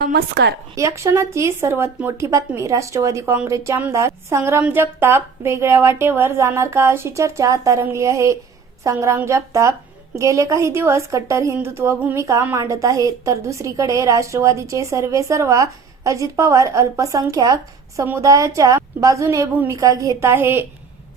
नमस्कार. या क्षणाची सर्वात मोठी बातमी राष्ट्रवादी काँग्रेसचे आमदार संग्राम जगताप वेगळ्या वाटेवर जाणार का अशी चर्चा आता रंगली आहे. संग्राम जगताप गेले काही दिवस कट्टर हिंदुत्व भूमिका मांडत आहेत तर दुसरीकडे राष्ट्रवादीचे सर्वे सर्वा अजित पवार अल्पसंख्याक समुदायाच्या बाजूने भूमिका घेत आहे.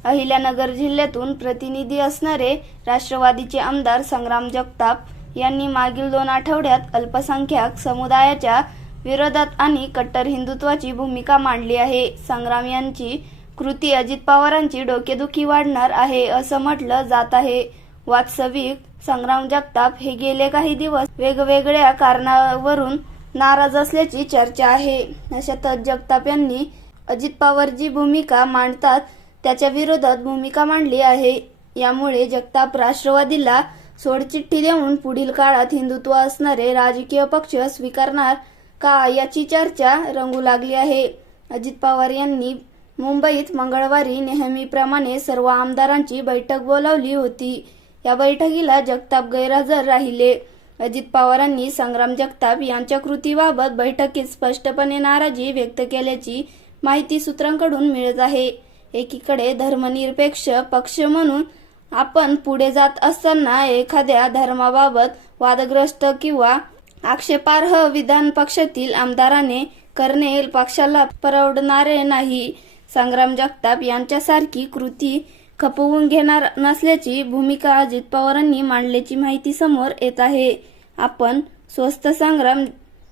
अहिल्यानगर जिल्ह्यातून प्रतिनिधी असणारे राष्ट्रवादीचे आमदार संग्राम जगताप यांनी मागील दोन आठवड्यात अल्पसंख्याक समुदायाच्या विरोधात आणि कट्टर हिंदुत्वाची भूमिका मांडली आहे. संग्राम यांची कृती अजित पवारांची डोकेदुखी वाढणार आहे असं म्हटलं जात आहे. वास्तविक संग्राम जगताप हे गेले काही दिवस वेगवेगळ्या कारणावरून नाराज असल्याची चर्चा आहे. अशातच जगताप यांनी अजित पवार जी भूमिका मांडतात त्याच्या विरोधात भूमिका मांडली आहे. यामुळे जगताप राष्ट्रवादीला सोडचिठ्ठी देऊन पुढील काळात हिंदुत्व असणारे राजकीय पक्ष स्वीकारणार का याची चर्चा रंगू लागली आहे. अजित पवार यांनी मुंबईत मंगळवारी नेहमीप्रमाणे सर्व आमदारांची बैठक बोलावली होती. या बैठकीला जगताप गैरहजर राहिले. अजित पवारांनी संग्राम जगताप यांच्या कृतीबाबत बैठकीत स्पष्टपणे नाराजी व्यक्त केल्याची माहिती सूत्रांकडून मिळत आहे. एकीकडे धर्मनिरपेक्ष पक्ष म्हणून आपण पुढे जात असताना एखाद्या धर्माबाबत वादग्रस्त किंवा आक्षेपार्ह विधान पक्षातील आमदाराने करणे पक्षाला परवडणारे नाही. संग्राम जगताप यांच्यासारखी कृती खपवून घेणार नसल्याची भूमिका अजित पवारांनी मांडल्याची माहिती समोर येत आहे. आपण स्वस्त संग्राम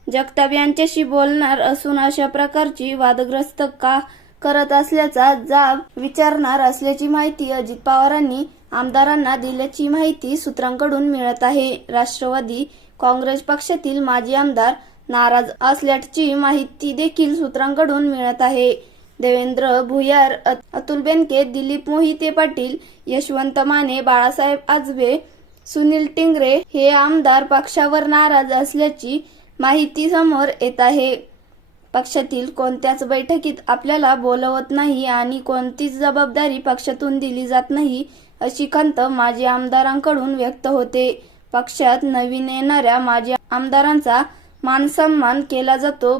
जगताप यांच्याशी बोलणार असून अशा प्रकारची वादग्रस्त का करत असल्याचा जाब विचारणार असल्याची माहिती अजित पवारांनी आमदारांना दिल्याची माहिती सूत्रांकडून मिळत आहे. राष्ट्रवादी काँग्रेस पक्षातील माजी आमदार नाराज असल्याची माहिती देखील सूत्रांकडून मिळत आहे. देवेंद्र भुयार अत- अतुल बेनके दिलीप मोहिते पाटील यशवंत माने बाळासाहेब आजबे सुनील टिंगरे हे आमदार पक्षावर नाराज असल्याची माहिती समोर येत आहे. पक्षातील कोणत्याच बैठकीत आपल्याला बोलवत नाही आणि कोणतीच जबाबदारी पक्षातून दिली जात नाही अशी खंत माजी आमदारांकडून व्यक्त होते. पक्षात नवीन येणाऱ्या माजी आमदारांचा मानसन्मान केला जातो.